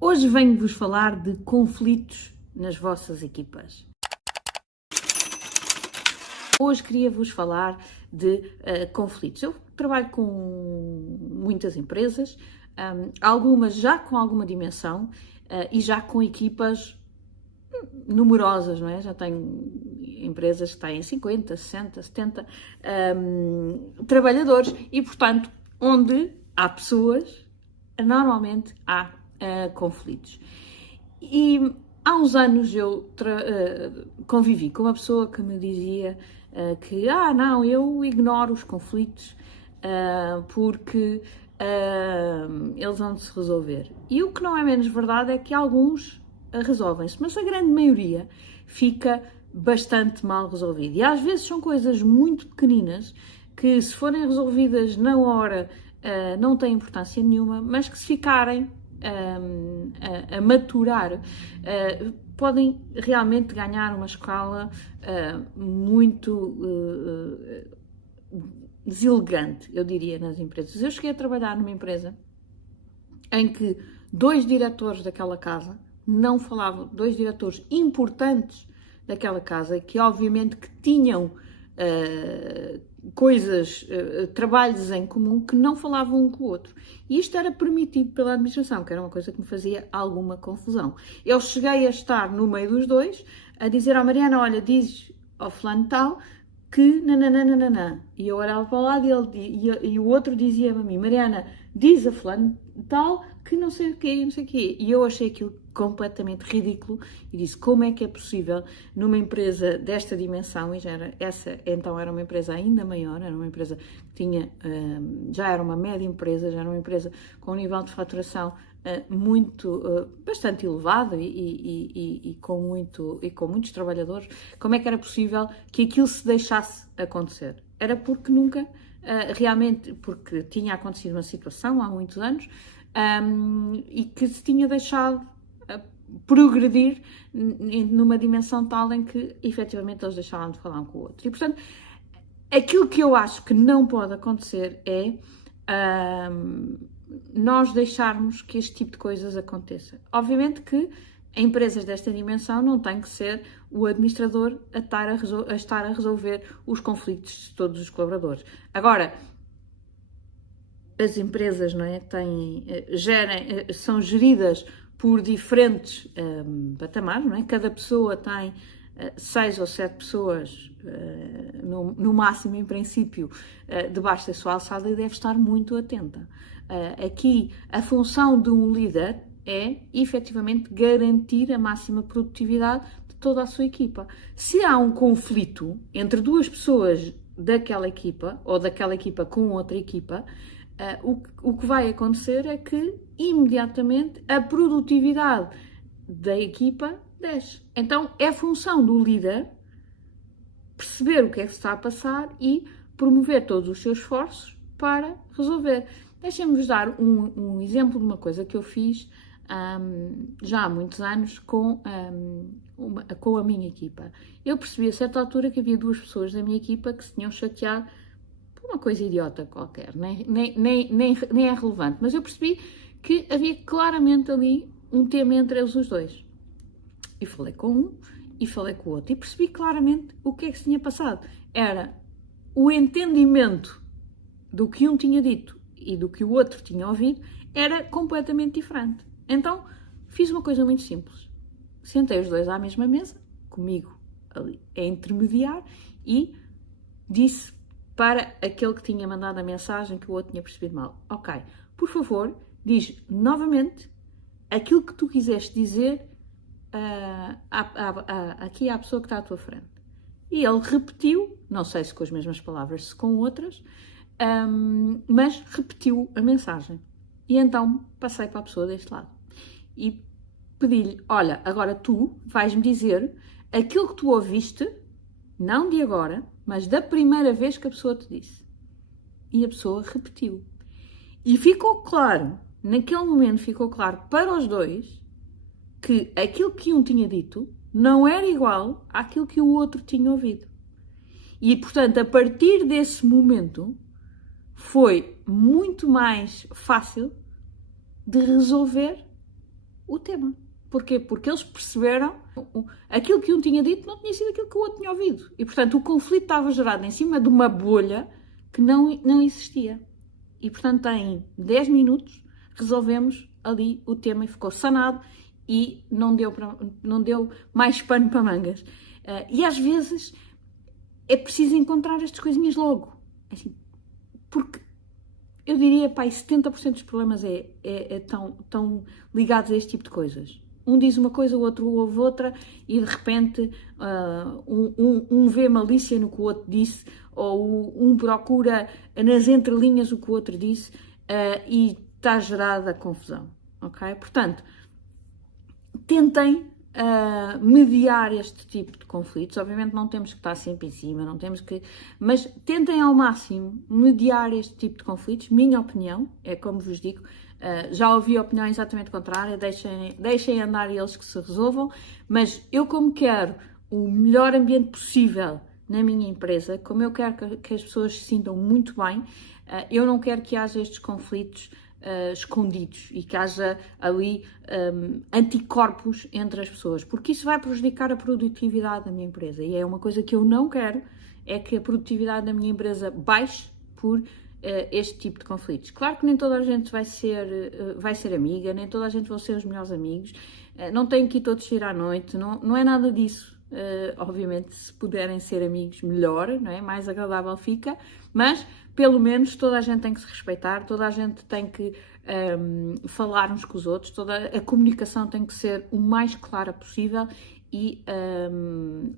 Hoje venho-vos falar de conflitos nas vossas equipas. Hoje queria-vos falar de conflitos. Eu trabalho com muitas empresas, algumas já com alguma dimensão e já com equipas numerosas, não é? Já tenho empresas que têm 50, 60, 70 trabalhadores e, portanto, onde há pessoas, normalmente há conflitos. E há uns anos eu convivi com uma pessoa que me dizia que, não, eu ignoro os conflitos porque eles vão se resolver. E o que não é menos verdade é que alguns resolvem-se, mas a grande maioria fica bastante mal resolvida. E às vezes são coisas muito pequeninas que, se forem resolvidas na hora, não têm importância nenhuma, mas que se ficarem a maturar, podem realmente ganhar uma escala muito deselegante, eu diria, nas empresas. Eu cheguei a trabalhar numa empresa em que dois diretores daquela casa não falavam, dois diretores importantes daquela casa, que obviamente que tinham coisas, trabalhos em comum, que não falavam um com o outro. E isto era permitido pela administração, que era uma coisa que me fazia alguma confusão. Eu cheguei a estar no meio dos dois, a dizer à Mariana, olha, diz ao fulano tal, que nananana. E eu olhava para o lado e o outro dizia-me a mim, Mariana, diz a fulano tal, que não sei o quê, não sei o quê. E eu achei aquilo completamente ridículo e disse, como é que é possível numa empresa desta dimensão, e então era uma empresa ainda maior, era uma empresa que tinha, já era uma média empresa, já era uma empresa com um nível de faturação bastante elevado e com muitos trabalhadores, como é que era possível que aquilo se deixasse acontecer? Era porque nunca, realmente, porque tinha acontecido uma situação há muitos anos e que se tinha deixado progredir numa dimensão tal em que, efetivamente, eles deixavam de falar um com o outro. E, portanto, aquilo que eu acho que não pode acontecer é nós deixarmos que este tipo de coisas aconteça. Obviamente que em empresas desta dimensão não tem que ser o administrador a estar a resolver os conflitos de todos os colaboradores. Agora, as empresas, não é, são geridas por diferentes patamares, não é? Cada pessoa tem 6 ou 7 pessoas, no máximo, em princípio, debaixo da sua alçada, e deve estar muito atenta. Aqui, a função de um líder é, efetivamente, garantir a máxima produtividade de toda a sua equipa. Se há um conflito entre duas pessoas daquela equipa, ou daquela equipa com outra equipa, o que vai acontecer é que, imediatamente, a produtividade da equipa desce. Então, é função do líder perceber o que é que se está a passar e promover todos os seus esforços para resolver. Deixem-me-vos dar um exemplo de uma coisa que eu fiz já há muitos anos com a minha equipa. Eu percebi a certa altura que havia duas pessoas da minha equipa que se tinham chateado por uma coisa idiota qualquer, nem é relevante, mas eu percebi que havia claramente ali um tema entre eles os dois. E falei com um e falei com o outro e percebi claramente o que é que se tinha passado. Era o entendimento do que um tinha dito e do que o outro tinha ouvido era completamente diferente. Então, fiz uma coisa muito simples. Sentei os dois à mesma mesa, comigo ali a intermediar, e disse para aquele que tinha mandado a mensagem que o outro tinha percebido mal. Ok, por favor, diz novamente aquilo que tu quiseste dizer aqui à pessoa que está à tua frente. E ele repetiu, não sei se com as mesmas palavras, se com outras, mas repetiu a mensagem. E então passei para a pessoa deste lado e pedi-lhe, olha, agora tu vais-me dizer aquilo que tu ouviste, não de agora, mas da primeira vez que a pessoa te disse. E a pessoa repetiu. E ficou claro, naquele momento ficou claro para os dois, que aquilo que um tinha dito não era igual àquilo que o outro tinha ouvido. E, portanto, a partir desse momento, foi muito mais fácil de resolver o tema. Porquê? Porque eles perceberam aquilo que um tinha dito não tinha sido aquilo que o outro tinha ouvido. E, portanto, o conflito estava gerado em cima de uma bolha que não existia. E, portanto, em 10 minutos resolvemos ali o tema e ficou sanado e não deu mais pano para mangas. E às vezes é preciso encontrar estas coisinhas logo. Assim, porque eu diria, pá, 70% dos problemas tão ligados a este tipo de coisas. Um diz uma coisa, o outro ouve outra e de repente um vê malícia no que o outro disse ou um procura nas entrelinhas o que o outro disse e está gerada confusão, ok? Portanto, tentem mediar este tipo de conflitos. Obviamente não temos que estar sempre em cima, não temos que... Mas tentem ao máximo mediar este tipo de conflitos. Minha opinião, é como vos digo, já ouvi a opinião exatamente contrária, deixem andar eles que se resolvam, mas eu como quero o melhor ambiente possível na minha empresa, como eu quero que as pessoas se sintam muito bem, eu não quero que haja estes conflitos escondidos e que haja ali anticorpos entre as pessoas, porque isso vai prejudicar a produtividade da minha empresa e é uma coisa que eu não quero, é que a produtividade da minha empresa baixe por este tipo de conflitos. Claro que nem toda a gente vai ser amiga, nem toda a gente vão ser os melhores amigos, não tenho que ir todos ir à noite, não é nada disso. Obviamente, se puderem ser amigos, melhor, não é? Mais agradável fica, mas pelo menos toda a gente tem que se respeitar, toda a gente tem que falar uns com os outros, toda a comunicação tem que ser o mais clara possível e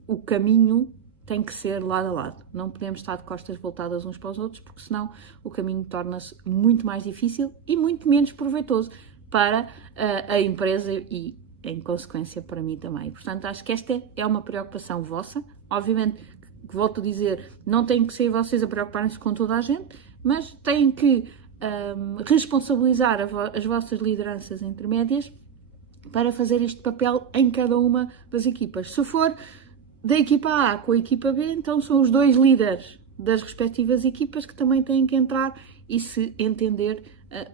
o caminho tem que ser lado a lado. Não podemos estar de costas voltadas uns para os outros, porque senão o caminho torna-se muito mais difícil e muito menos proveitoso para a empresa e, em consequência, para mim também. Portanto, acho que esta é uma preocupação vossa. Obviamente, volto a dizer, não têm que ser vocês a preocuparem-se com toda a gente, mas têm que responsabilizar as vossas lideranças intermédias para fazer este papel em cada uma das equipas. Se for da equipa A com a equipa B, então são os dois líderes das respectivas equipas que também têm que entrar e se entender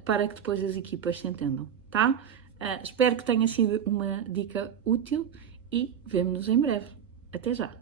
para que depois as equipas se entendam, tá? Espero que tenha sido uma dica útil e vemo-nos em breve. Até já!